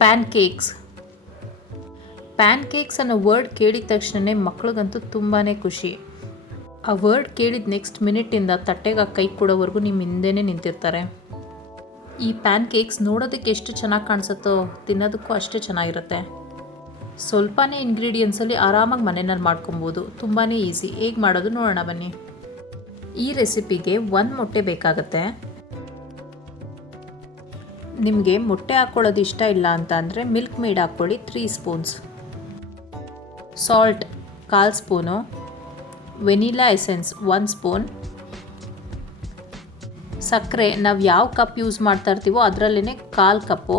PAN cakes ಅನ್ನೋ word ಕೇಳಿದ ತಕ್ಷಣವೇ ಮಕ್ಳಿಗಂತೂ ತುಂಬಾ ಖುಷಿ. ಆ ವರ್ಡ್ ಕೇಳಿದ ನೆಕ್ಸ್ಟ್ ಮಿನಿಟಿಂದ ತಟ್ಟೆಗೆ ಕೈ ಕೊಡೋವರೆಗೂ ನಿಮ್ಮ ಹಿಂದೆನೇ ನಿಂತಿರ್ತಾರೆ. ಈ ಪ್ಯಾನ್ ಕೇಕ್ಸ್ ನೋಡೋದಕ್ಕೆ ಎಷ್ಟು ಚೆನ್ನಾಗಿ ಕಾಣಿಸುತ್ತೋ ತಿನ್ನೋದಕ್ಕೂ ಅಷ್ಟೇ ಚೆನ್ನಾಗಿರುತ್ತೆ. ಸ್ವಲ್ಪನೇ ಇಂಗ್ರೀಡಿಯೆಂಟ್ಸಲ್ಲಿ ಆರಾಮಾಗಿ ಮನೆಯಲ್ಲಿ ಮಾಡ್ಕೊಬೋದು. ತುಂಬಾ ಈಸಿ. ಹೇಗೆ ಮಾಡೋದು ನೋಡೋಣ ಬನ್ನಿ. ಈ ರೆಸಿಪಿಗೆ 1 ಮೊಟ್ಟೆ ಬೇಕಾಗುತ್ತೆ. ನಿಮಗೆ ಮೊಟ್ಟೆ ಹಾಕ್ಕೊಳ್ಳೋದು ಇಷ್ಟ ಇಲ್ಲ ಅಂತ ಅಂದರೆ ಮಿಲ್ಕ್ ಮೇಡ್ ಹಾಕ್ಕೊಳ್ಳಿ 3 spoons, salt 1/4 spoon, vanilla essence 1 spoon, ಸಕ್ಕರೆ ನಾವು ಯಾವ ಕಪ್ ಯೂಸ್ ಮಾಡ್ತಾ ಇರ್ತೀವೋ ಅದರಲ್ಲೇ 1/4 ಕಪ್ಪು,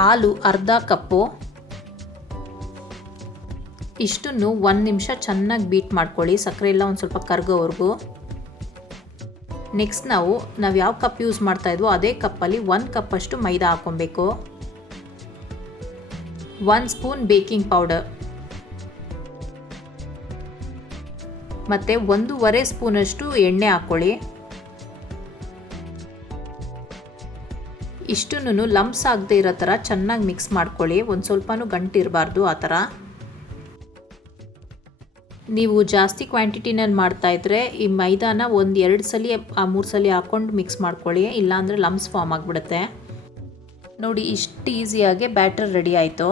ಹಾಲು 1/2 ಕಪ್ಪು. ಇಷ್ಟನ್ನು 1 ನಿಮಿಷ ಚೆನ್ನಾಗಿ ಬೀಟ್ ಮಾಡ್ಕೊಳ್ಳಿ, ಸಕ್ಕರೆ ಎಲ್ಲ ಒಂದು ಸ್ವಲ್ಪ ಕರಗೋವರೆಗೂ. ನೆಕ್ಸ್ಟ್ ನಾವು ಯಾವ ಕಪ್ ಯೂಸ್ ಮಾಡ್ತಾ ಇದ್ವೋ ಅದೇ ಕಪ್ಪಲ್ಲಿ 1 ಕಪ್ಪಷ್ಟು ಮೈದಾ ಹಾಕ್ಕೊಬೇಕು, 1 ಸ್ಪೂನ್ ಬೇಕಿಂಗ್ ಪೌಡರ್ ಮತ್ತು 1.5 ಸ್ಪೂನಷ್ಟು ಎಣ್ಣೆ ಹಾಕ್ಕೊಳ್ಳಿ. ಇಷ್ಟನ್ನು ಲಂಪ್ಸ್ ಆಗದೆ ಇರೋ ಥರ ಚೆನ್ನಾಗಿ ಮಿಕ್ಸ್ ಮಾಡ್ಕೊಳ್ಳಿ. ಒಂದು ಸ್ವಲ್ಪನೂ ಗಂಟಿರಬಾರ್ದು ಆ ಥರ. ನೀವು ಜಾಸ್ತಿ ಕ್ವಾಂಟಿಟಿನಲ್ಲಿ ಮಾಡ್ತಾಯಿದ್ರೆ ಈ ಮೈದಾನ 1-2 ಸಲ 3 ಸಲ ಹಾಕ್ಕೊಂಡು ಮಿಕ್ಸ್ ಮಾಡ್ಕೊಳ್ಳಿ, ಇಲ್ಲಾಂದರೆ ಲಮ್ಸ್ ಫಾರ್ಮ್ ಆಗಿಬಿಡುತ್ತೆ. ನೋಡಿ ಇಷ್ಟು ಈಸಿಯಾಗಿ ಬ್ಯಾಟರ್ ರೆಡಿ ಆಯಿತು.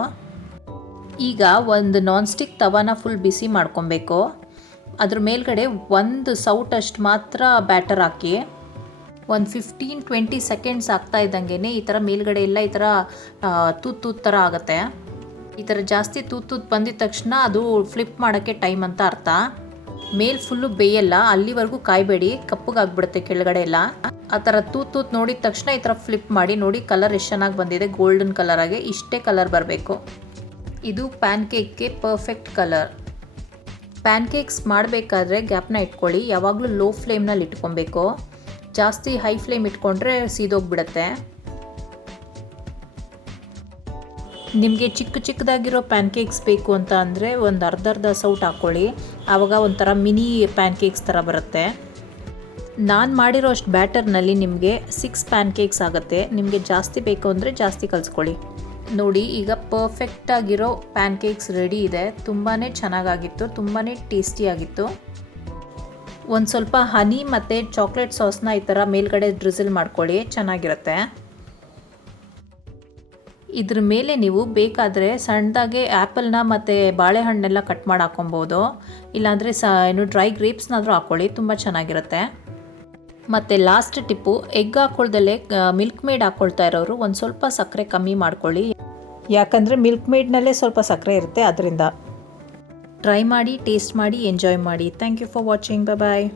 ಈಗ ಒಂದು ನಾನ್ ಸ್ಟಿಕ್ ತವಾನ ಫುಲ್ ಬಿಸಿ ಮಾಡ್ಕೊಬೇಕು. ಅದ್ರ ಮೇಲ್ಗಡೆ 1 ಸೌಟಷ್ಟು ಮಾತ್ರ ಬ್ಯಾಟರ್ ಹಾಕಿ ಒಂದು 15-20 ಸೆಕೆಂಡ್ಸ್ ಆಗ್ತಾ ಇದ್ದಂಗೆ ಈ ಥರ ಮೇಲ್ಗಡೆ ಎಲ್ಲ ಈ ಥರ ತೂತು ಥರ ಆಗುತ್ತೆ. ಈ ಥರ ಜಾಸ್ತಿ ತೂತು ಬಂದಿದ ತಕ್ಷಣ ಅದು ಫ್ಲಿಪ್ ಮಾಡೋಕ್ಕೆ ಟೈಮ್ ಅಂತ ಅರ್ಥ. ಮೇಲ್ ಫುಲ್ಲು ಬೇಯಲ್ಲ, ಅಲ್ಲಿವರೆಗೂ ಕಾಯಬೇಡಿ, ಕಪ್ಪಗಾಗ್ಬಿಡುತ್ತೆ ಕೆಳಗಡೆ ಎಲ್ಲ. ಆ ಥರ ತೂತು ನೋಡಿದ ತಕ್ಷಣ ಈ ಥರ ಫ್ಲಿಪ್ ಮಾಡಿ. ನೋಡಿ ಕಲರ್ ಎಷ್ಟು ಚೆನ್ನಾಗಿ ಬಂದಿದೆ, ಗೋಲ್ಡನ್ ಕಲರ್ ಆಗಿ. ಇಷ್ಟೇ ಕಲರ್ ಬರಬೇಕು. ಇದು ಪ್ಯಾನ್ ಕೇಕ್ಗೆ ಪರ್ಫೆಕ್ಟ್ ಕಲರ್. ಪ್ಯಾನ್ ಕೇಕ್ಸ್ ಮಾಡಬೇಕಾದ್ರೆ ಗ್ಯಾಪ್ನ ಇಟ್ಕೊಳ್ಳಿ. ಯಾವಾಗಲೂ ಲೋ ಫ್ಲೇಮ್ನಲ್ಲಿ ಇಟ್ಕೊಬೇಕು. ಜಾಸ್ತಿ ಹೈ ಫ್ಲೇಮ್ ಇಟ್ಕೊಂಡ್ರೆ ಸೀದೋಗ್ಬಿಡುತ್ತೆ. ನಿಮಗೆ ಚಿಕ್ಕದಾಗಿರೋ ಪ್ಯಾನ್ ಕೇಕ್ಸ್ ಬೇಕು ಅಂತ ಅಂದರೆ ಒಂದು ಅರ್ಧ ಸೌಟ್ ಹಾಕ್ಕೊಳ್ಳಿ. ಆವಾಗ ಒಂಥರ ಮಿನಿ ಪ್ಯಾನ್ ಕೇಕ್ಸ್ ಥರ ಬರುತ್ತೆ. ನಾನು ಮಾಡಿರೋ ಅಷ್ಟು ಬ್ಯಾಟರ್ನಲ್ಲಿ ನಿಮಗೆ 6 ಪ್ಯಾನ್ ಕೇಕ್ಸ್ ಆಗುತ್ತೆ. ನಿಮಗೆ ಜಾಸ್ತಿ ಬೇಕು ಅಂದರೆ ಜಾಸ್ತಿ ಕಲಿಸ್ಕೊಳ್ಳಿ. ನೋಡಿ ಈಗ ಪರ್ಫೆಕ್ಟಾಗಿರೋ ಪ್ಯಾನ್ ಕೇಕ್ಸ್ ರೆಡಿ ಇದೆ. ತುಂಬಾ ಚೆನ್ನಾಗಾಗಿತ್ತು, ತುಂಬಾ ಟೇಸ್ಟಿಯಾಗಿತ್ತು. ಒಂದು ಸ್ವಲ್ಪ ಹನಿ ಮತ್ತು ಚಾಕ್ಲೇಟ್ ಸಾಸ್ನ ಈ ಥರ ಮೇಲ್ಗಡೆ ಡ್ರಿಸಲ್ ಮಾಡ್ಕೊಳ್ಳಿ, ಚೆನ್ನಾಗಿರುತ್ತೆ. ಇದ್ರ ಮೇಲೆ ನೀವು ಬೇಕಾದರೆ ಸಣ್ಣದಾಗೆ ಆ್ಯಪಲ್ನ ಮತ್ತು ಬಾಳೆಹಣ್ಣೆಲ್ಲ ಕಟ್ ಮಾಡಿ ಹಾಕ್ಕೊಬೋದು. ಇಲ್ಲಾಂದರೆ ಡ್ರೈ ಗ್ರೇಪ್ಸ್ನಾದರೂ ಹಾಕ್ಕೊಳ್ಳಿ, ತುಂಬ ಚೆನ್ನಾಗಿರುತ್ತೆ. ಮತ್ತು ಲಾಸ್ಟ್ ಟಿಪ್ಪು, ಎಗ್ ಹಾಕ್ಕೊಳ್ದಲ್ಲೇ ಮಿಲ್ಕ್ ಮೇಡ್ ಹಾಕ್ಕೊಳ್ತಾ ಇರೋರು ಒಂದು ಸ್ವಲ್ಪ ಸಕ್ಕರೆ ಕಮ್ಮಿ ಮಾಡ್ಕೊಳ್ಳಿ. ಯಾಕಂದರೆ ಮಿಲ್ಕ್ ಮೇಡ್ನಲ್ಲೇ ಸ್ವಲ್ಪ ಸಕ್ಕರೆ ಇರುತ್ತೆ, ಅದರಿಂದ. ಟ್ರೈ ಮಾಡಿ, ಟೇಸ್ಟ್ ಮಾಡಿ, ಎಂಜಾಯ್ ಮಾಡಿ. Thank you for watching. Bye.